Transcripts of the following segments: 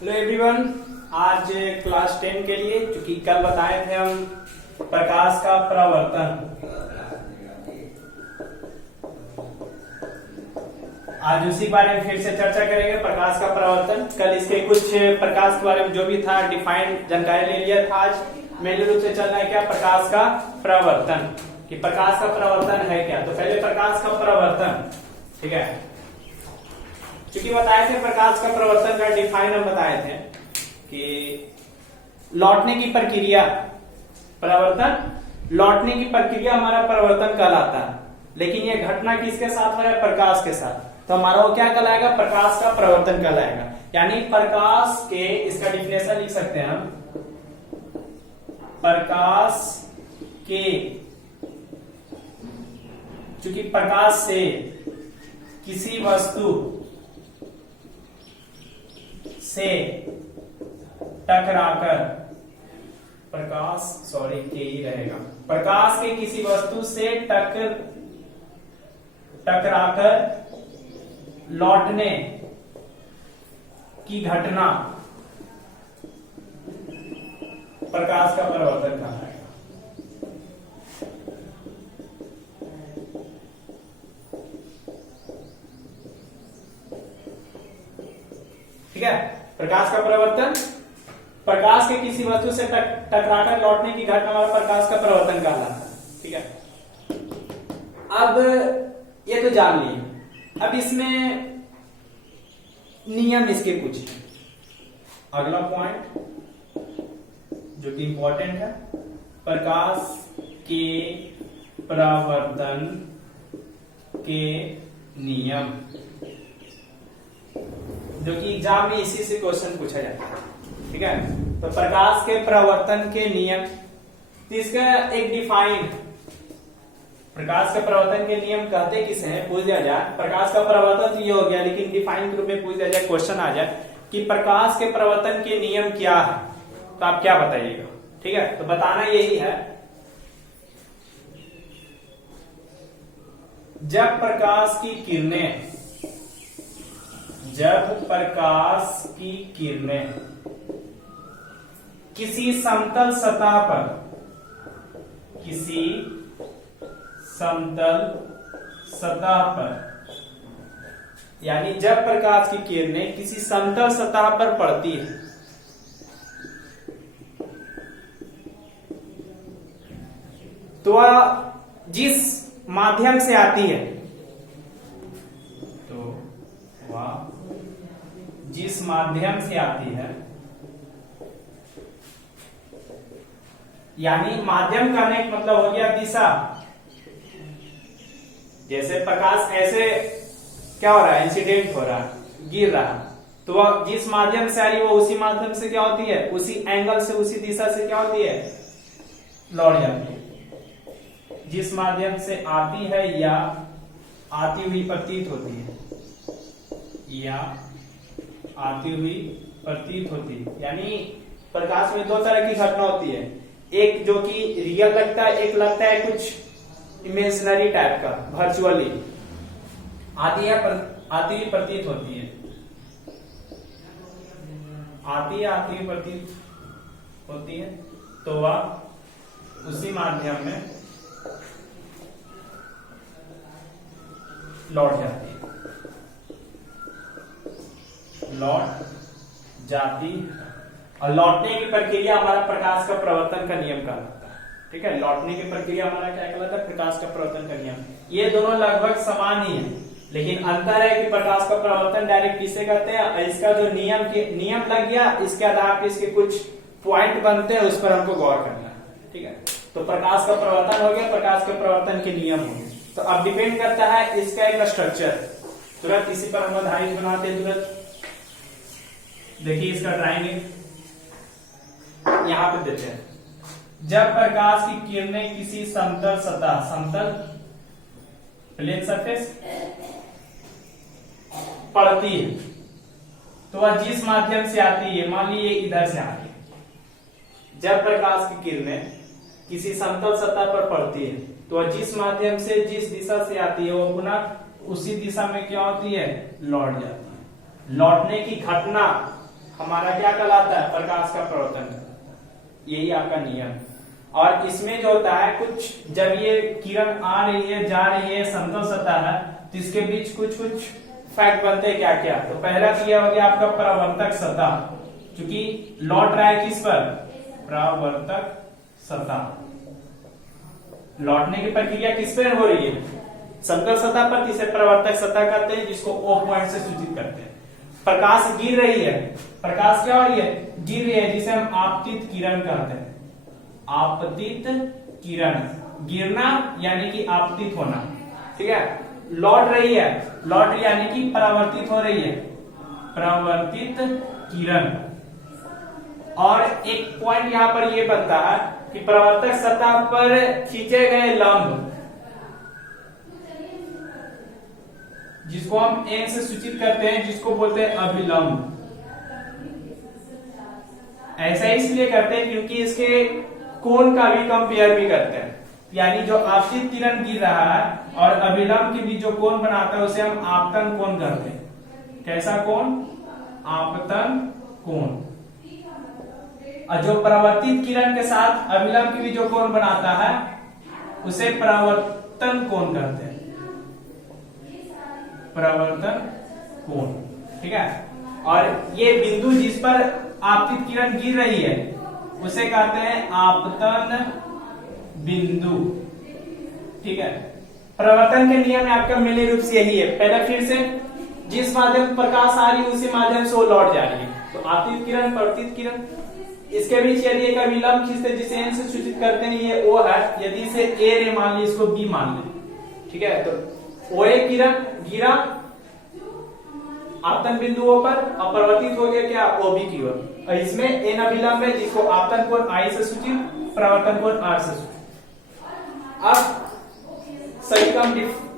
Hello everyone. आज class 10 के लिए, चूंकि कल बताए थे हम प्रकाश का परावर्तन, आज उसी बारे में फिर से चर्चा करेंगे। प्रकाश का परावर्तन, कल इसके कुछ प्रकाश के बारे में जो भी था डिफाइंड जानकारी ले लिया था। आज मेन रूप से चलना है क्या, प्रकाश का परावर्तन, कि प्रकाश का परावर्तन है क्या। तो पहले प्रकाश का परावर्तन, ठीक है, क्योंकि बताए थे प्रकाश का परावर्तन का डिफाइन हम बताए थे कि लौटने की प्रक्रिया, परावर्तन लौटने की प्रक्रिया हमारा परावर्तन कहलाता है। लेकिन ये घटना किसके साथ हो रहा है, प्रकाश के साथ, तो हमारा वो क्या कहलाएगा, प्रकाश का परावर्तन कहलाएगा। यानी प्रकाश के, इसका डिफिनेशन लिख सकते हैं हम, प्रकाश के, चूंकि प्रकाश से किसी वस्तु से टकराकर, प्रकाश के ही रहेगा, प्रकाश के किसी वस्तु से टकराकर लौटने की घटना प्रकाश का परावर्तन कहलाएगा। ठीक है, प्रकाश का परावर्तन, प्रकाश के किसी वस्तु से टकराकर लौटने की घटना हमारा प्रकाश का परावर्तन कहलाता है। ठीक है, अब ये तो जान लिए। अब इसमें नियम इसके कुछ है। अगला पॉइंट जो कि इंपॉर्टेंट है, प्रकाश के परावर्तन के नियम, जो कि एग्जाम में इसी से क्वेश्चन पूछा जाता है। ठीक है, तो प्रकाश के परावर्तन के नियम, तो इसका एक डिफाइन, प्रकाश के परावर्तन के नियम कहते किसे हैं, पूछ दिया जाए। प्रकाश का परावर्तन तो ये हो गया, लेकिन डिफाइन के रूप में पूछ दिया जाए, क्वेश्चन आ जाए कि प्रकाश के परावर्तन के नियम क्या है, तो आप क्या बताइएगा। ठीक है, तो बताना यही है, जब प्रकाश की किरणें, जब प्रकाश की किरणें किसी समतल सतह पर, किसी समतल सतह पर, यानी जब प्रकाश की किरणें किसी समतल सतह पर पड़ती है, तो वह जिस माध्यम से आती है, तो वह जिस माध्यम से आती है, यानी माध्यम का एक मतलब हो गया दिशा। जैसे प्रकाश ऐसे क्या हो रहा है, इंसिडेंट हो रहा है, गिर रहा है, तो वह जिस माध्यम से आ रही है वो उसी माध्यम से क्या होती है, उसी एंगल से, उसी दिशा से क्या होती है, लौट जाती है। जिस माध्यम से आती है या आती हुई प्रतीत होती है, या आती हुई प्रतीत होती है, यानी प्रकाश में दो तरह की घटना होती है, एक जो कि रियल लगता है, एक लगता है कुछ इमेजिनरी टाइप का, वर्चुअली आती हुई प्रतीत होती है, आती हुई प्रतीत होती है, तो वह उसी माध्यम में लौट जाती है, लौट जाती है। और लौटने की प्रक्रिया हमारा प्रकाश का परावर्तन का नियम कहलाता है। ठीक है, लौटने की प्रक्रिया हमारा क्या कहलाता है, प्रकाश का परावर्तन का नियम। ये दोनों लगभग समान ही है, लेकिन अंतर है कि प्रकाश का परावर्तन डायरेक्ट किसे कहते हैं, इसका जो नियम लग गया, इसके आधार पर इसके कुछ पॉइंट बनते हैं, उस पर हमको गौर करना है। ठीक है, तो प्रकाश का परावर्तन हो गया, प्रकाश के परावर्तन के नियम हो गए। तो अब डिपेंड करता है इसका एक स्ट्रक्चर, तुरंत इसी पर हम आधारित बनाते हैं। तुरंत देखिए इसका ड्राइंग यहां पे देते हैं, जब प्रकाश की किरणें किसी समतल सतह, समतल प्लेन सरफेस पड़ती है, तो वह जिस माध्यम से आती है, मान लीजिए इधर से आ रही है, जब प्रकाश की किरणें किसी समतल सतह पर पड़ती है, तो वह जिस माध्यम से, जिस दिशा से आती है, वो पुनः उसी दिशा में क्या होती है, लौट जाती है। लौटने की घटना हमारा क्या कहलाता है, प्रकाश का प्रवर्तन। यही आपका नियम। और इसमें जो होता है कुछ, जब ये किरण आ रही है जा रही है समतल सतह है, तो इसके बीच कुछ कुछ फैक्ट बनते हैं क्या क्या। तो पहला तो यह हो गया आपका परावर्तक सतह, क्योंकि लौट रहा है किस पर, परावर्तक सतह। लौटने की प्रक्रिया किस पर हो रही है, समतल सतह पर, जिसे परावर्तक सतह कहते हैं, जिसको O पॉइंट से सूचित करते हैं। प्रकाश गिर रही है, प्रकाश क्या हो रही है, गिर रही है, जिसे हम आपतित किरण कहते हैं। आपतित किरण, गिरना यानी कि आपतित होना, ठीक है। लौट रही है, लौट रही यानी कि परावर्तित हो रही है, परावर्तित किरण। और एक पॉइंट यहां पर यह बनता है कि परावर्तक सतह पर खींचे गए लंब, जिसको हम एन से सूचित करते हैं, जिसको बोलते हैं अभिलंब। ऐसा इसलिए करते हैं क्योंकि इसके कोण का भी कंपेयर भी करते हैं, यानी जो आपतित किरण गिर रहा है और अभिलंब के बीच जो कोण बनाता है उसे हम आपतन कोण कहते हैं। कैसा कोण, आपतन कोण। और जो परावर्तित किरण के साथ अभिलंब के बीच जो कोण बनाता है उसे परावर्तन कोण कहते हैं, परावर्तन कोण, ठीक है। और ये बिंदु जिस पर आपतित किरण गिर रही है उसे कहते हैं आपतन बिंदु, ठीक है। प्रवर्तन के नियम में आपका मूल रूप से यही है। पहले फिर से, जिस माध्यम प्रकाश आ रही है उसी माध्यम से वो लौट जा रही है, तो आपतित किरण, परावर्तित किरण। इसके बीच यदि एक अभिलंब खींचते जिसे एन से सूचित करते हैं, ये O है, यदि इसे ए रे मान ली, इसको बी मान ले, ठीक है। तो ओ ए किरण गिरा आपतन बिंदु O पर, अपरिवर्तित हो गया क्या, OB की ओर। और इसमें एन अभिलंब है, जिसको आपतन कोण I से सूचित, परावर्तन कोण R से सूचित। अब सही का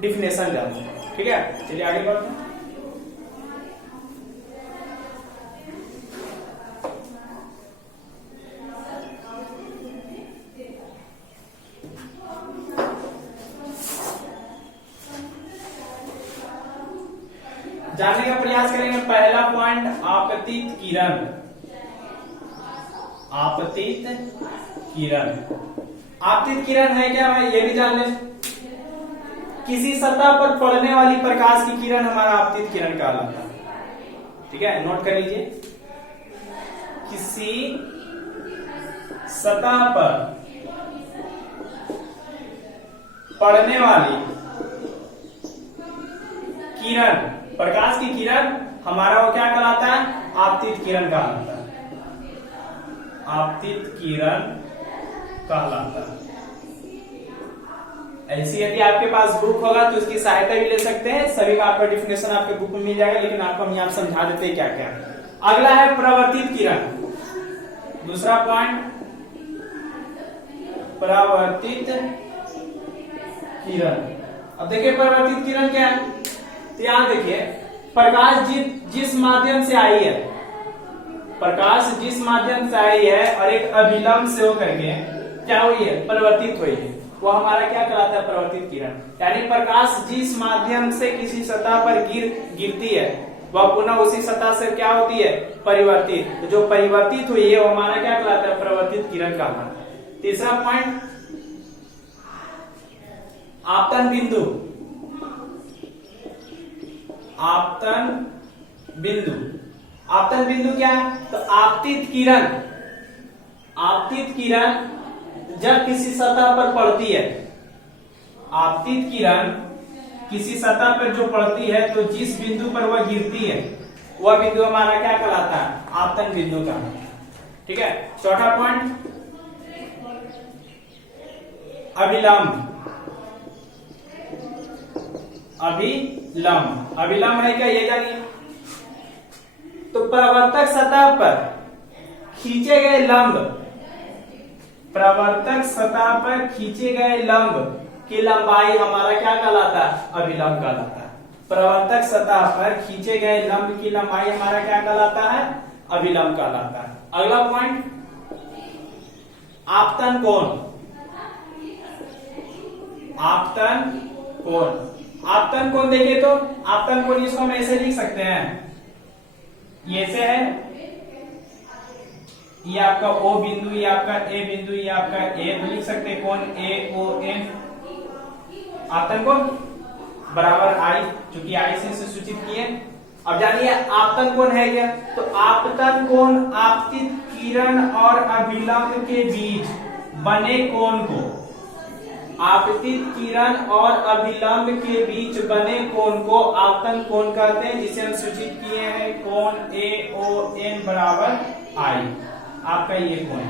डिफिनेशन जानते हैं, ठीक है। चलिए आगे बढ़ते हैं। जानने का प्रयास करेंगे। पहला पॉइंट, आपतित किरण। आपतित किरण, आपतित किरण है क्या भाई, ये भी जान लें। किसी सतह पर पड़ने वाली प्रकाश की किरण हमारा आपतित किरण कहलाता है, ठीक है। नोट कर लीजिए, किसी सतह पर पड़ने वाली किरण, प्रकाश की किरण हमारा वो क्या कहलाता है, आपतित किरण कहलाता है, आपतित किरण कहलाता है। ऐसी यदि आपके पास बुक होगा तो उसकी सहायता भी ले सकते हैं, सभी का आपका डिफिनेशन आपके बुक में मिल जाएगा, लेकिन आपको हम यहाँ समझा देते हैं क्या क्या। अगला है परावर्तित किरण, दूसरा पॉइंट, परावर्तित किरण। अब देखिए परावर्तित किरण क्या है, तो यहां देखिए, प्रकाश जिस माध्यम से आई है, प्रकाश जिस माध्यम से आई है और एक अभिलंब से होकर के क्या हुई है, परिवर्तित हुई है, वो हमारा क्या कहलाता है, परावर्तित किरण। यानी प्रकाश जिस माध्यम से किसी सतह पर गिरती है वह पुनः उसी सतह से क्या होती है, परिवर्तित। तो जो परिवर्तित हुई है वो हमारा क्या कहलाता है, परावर्तित किरण कहलाता है। तीसरा पॉइंट, आपतन बिंदु। आपतन बिंदु, आपतन बिंदु क्या है, तो आपतित किरण, आपतित किरण जब किसी सतह पर पड़ती है, आपतित किरण किसी सतह पर जो पड़ती है, तो जिस बिंदु पर वह गिरती है वह बिंदु हमारा क्या कहलाता है, आपतन बिंदु का, ठीक है। चौथा पॉइंट, अभिलंब। अभिलंब, अभिलंब है क्या, ये जानिए। तो परावर्तक सतह पर खींचे गए लंब, परावर्तक सतह पर खींचे गए लंब की लंबाई हमारा क्या कहलाता है, अभिलंब कहलाता है। परावर्तक सतह पर खींचे गए लंब की लंबाई हमारा क्या कहलाता है, अभिलंब कहलाता है। अगला पॉइंट, आपतन कोण। आपतन कोण, आपतन कोण देखिए तो आपतन कोण इसको हम ऐसे लिख सकते हैं, ये से है ये आपका O बिंदु, ये आपका A बिंदु, ये आपका A, तो लिख सकते हैं कोण AON आपतन कोण बराबर I, चूंकि I से इसे सूचित किए। अब जानिए आपतन कोण है क्या, तो आपतन कोण आपतित किरण और अभिलंब के बीच बने कोण को, आपतित किरण और अभिलंब के बीच बने कोण को आपतन कोण कहते हैं, जिसे हम सूचित किए हैं कोण AON बराबर I। आपका ये कोण,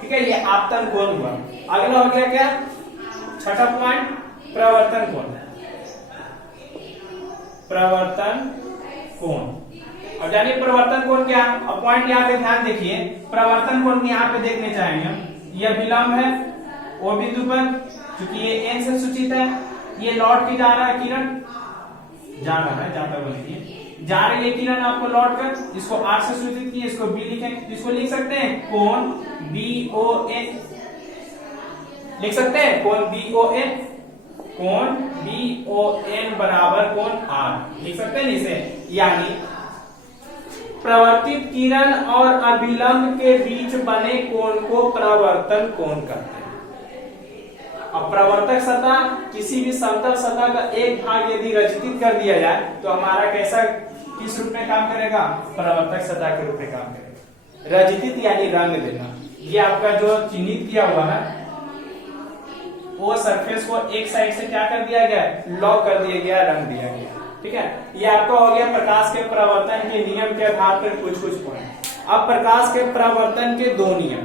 ठीक है, ये आपतन कोण हुआ। अगला हो गया क्या, छठा पॉइंट, प्रवर्तन कोण। प्रवर्तन कोण, अब जानिए प्रवर्तन कोण क्या है। अब पॉइंट यहाँ पे ध्यान देखिए, प्रवर्तन कोण यहाँ पे देखने चाहेंगे हम, ये अभिलंब है O बिंदु पर, क्योंकि ये N से सूचित है, ये लौट के जा रहा है किरण, जा रहा है, जाता बोलिए, जा रही है किरण आपको लौट कर, इसको R से सूचित किए, इसको B लिखें, इसको लिख सकते हैं कोण BON, लिख सकते हैं कोण BON, कोण BON बराबर कोण R, लिख सकते हैं इसे। यानी प्रवर्तित किरण और अभिलंब के बीच बने कोण को प्रवर्तन कोण कहते हैं। अब प्रवर्तक सतह, किसी भी समतल सतह का एक भाग यदि रचित कर दिया जाए तो हमारा कैसा, किस रूप में काम करेगा, प्रवर्तक सतह के रूप में काम करेगा। रचित यानी रंग देना, ये आपका जो चिन्हित किया हुआ है वो सरफेस को एक साइड से क्या कर दिया गया, लॉक कर दिया गया, रंग दिया गया, ठीक है। ये आपका हो गया प्रकाश के प्रवर्तन के नियम के आधार पर कुछ पॉइंट। अब प्रकाश के प्रवर्तन के दो नियम,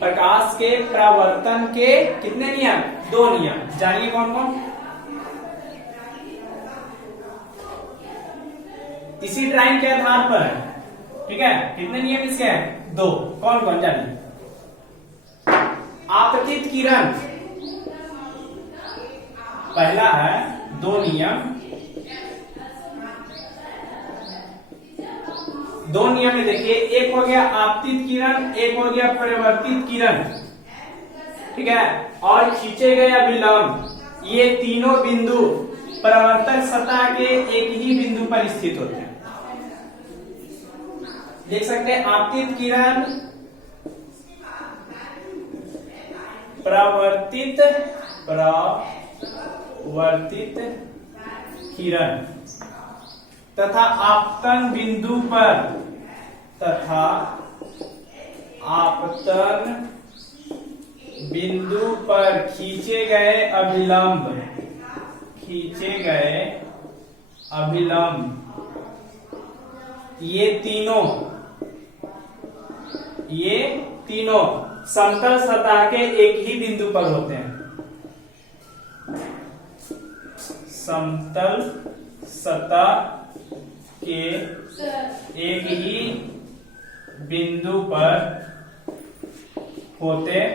प्रकाश के प्रवर्तन के कितने नियम, दो नियम, जानिए कौन कौन। इसी ड्राइंग के आधार पर है, ठीक है, कितने नियम इसके हैं, दो, कौन कौन जानिए। आपतित किरण, पहला है दो नियम, दो नियम में देखिए, एक हो गया आपतित किरण, एक हो गया परिवर्तित किरण, ठीक है, और खींचे गए अभिलंब, ये तीनों बिंदु परावर्तक सतह के एक ही बिंदु पर स्थित होते हैं। देख सकते हैं आपतित किरण, परावर्तित किरण तथा आपतन बिंदु पर, तथा आपतन बिंदु पर खींचे गए अभिलंब, खींचे गए अभिलंब, ये तीनों समतल सतह के एक ही बिंदु पर होते हैं। समतल सतह के एक ही बिंदु पर होते हैं,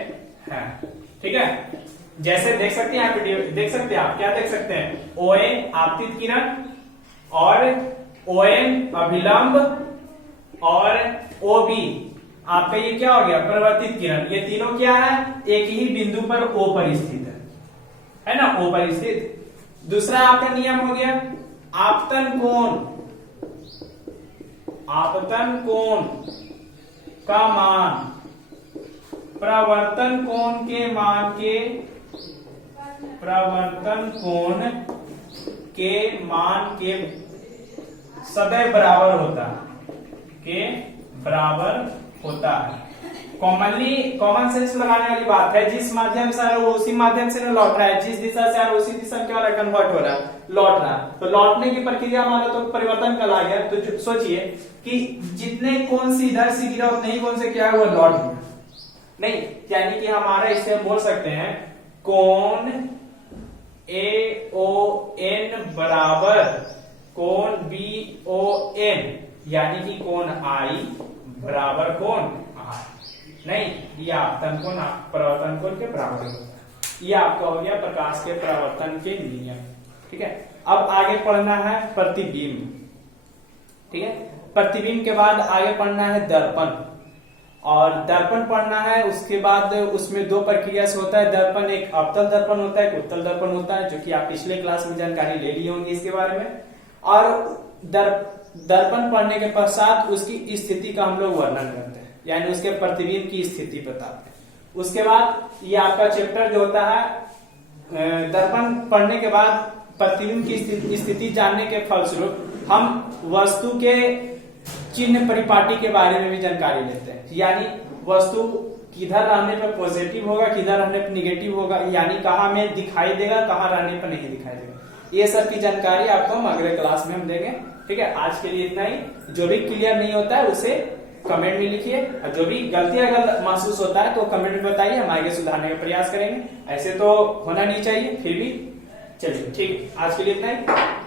ठीक है। जैसे देख सकते हैं आप, देख सकते हैं आप, क्या देख सकते हैं, OA आपतित किरण और ON अभिलंब और OB आपका ये क्या हो गया, परिवर्तित किरण, ये तीनों क्या है, एक ही बिंदु पर O पर स्थित है ना, O पर स्थित। दूसरा आपका नियम हो गया आपतन कोण, आपतन कोण का मान प्रवर्तन कोण के मान के, प्रवर्तन कोण के मान के सदैव बराबर होता है, के बराबर होता है। कॉमन सेंस लगाने वाली बात है, जिस माध्यम से आ रहा है वो उसी माध्यम से लौट रहा है, जिस दिशा से आ रहा है उसी दिशा में क्या हो रहा है, कन्वर्ट हो रहा है, लौट रहा है। तो लौटने की प्रक्रिया मानो तो परिवर्तन कल आ गया। तो सोचिए कि जितने कौन सी इधर से गिरा उतने ही कौन से क्या है वो लौट गया, नहीं, यानी कि हमारा इसे हम बोल सकते हैं कोण AON बराबर कोण BON, यानी कि कोण I बराबर कोण R, नहीं, ये आपतन कोण परावर्तन कोण के बराबर होता है। ये आपका हो गया प्रकाश के परावर्तन के नियम, ठीक है। अब आगे पढ़ना है प्रतिबिंब, ठीक है। प्रतिबिंब के बाद आगे पढ़ना है दर्पण, और दर्पण पढ़ना है, उसके बाद उसमें दो प्रक्रिया से होता है दर्पण, एक अवतल दर्पण होता है, एक उत्तल दर्पण होता है, जो कि आप पिछले क्लास में जानकारी ले ली होंगी इसके बारे में। और दर्पण पढ़ने के पश्चात उसकी स्थिति का हम लोग वर्णन करते हैं, यानी उसके प्रतिबिंब की स्थिति बताते हैं। उसके बाद ये आपका चैप्टर जो होता है दर्पण पढ़ने के बाद प्रतिबिंब की स्थिति जानने के फलस्वरूप हम वस्तु के चिन्ह परिपाटी के बारे में भी जानकारी लेते हैं, यानी वस्तु किधर रहने पर पॉजिटिव होगा, किधर रहने पर निगेटिव होगा, यानी कहाँ में दिखाई देगा, कहाँ रहने पर नहीं दिखाई देगा। ये सब की जानकारी आपको हम अगले क्लास में हम देंगे। ठीक है, आज के लिए इतना ही। जो भी क्लियर नहीं होता है उसे कमेंट में लिखिए, और जो भी गलती अगर महसूस होता है तो कमेंट में बताइए, हम आगे सुधारने का प्रयास करेंगे। ऐसे तो होना नहीं चाहिए, फिर भी चलिए ठीक, आज के लिए इतना ही।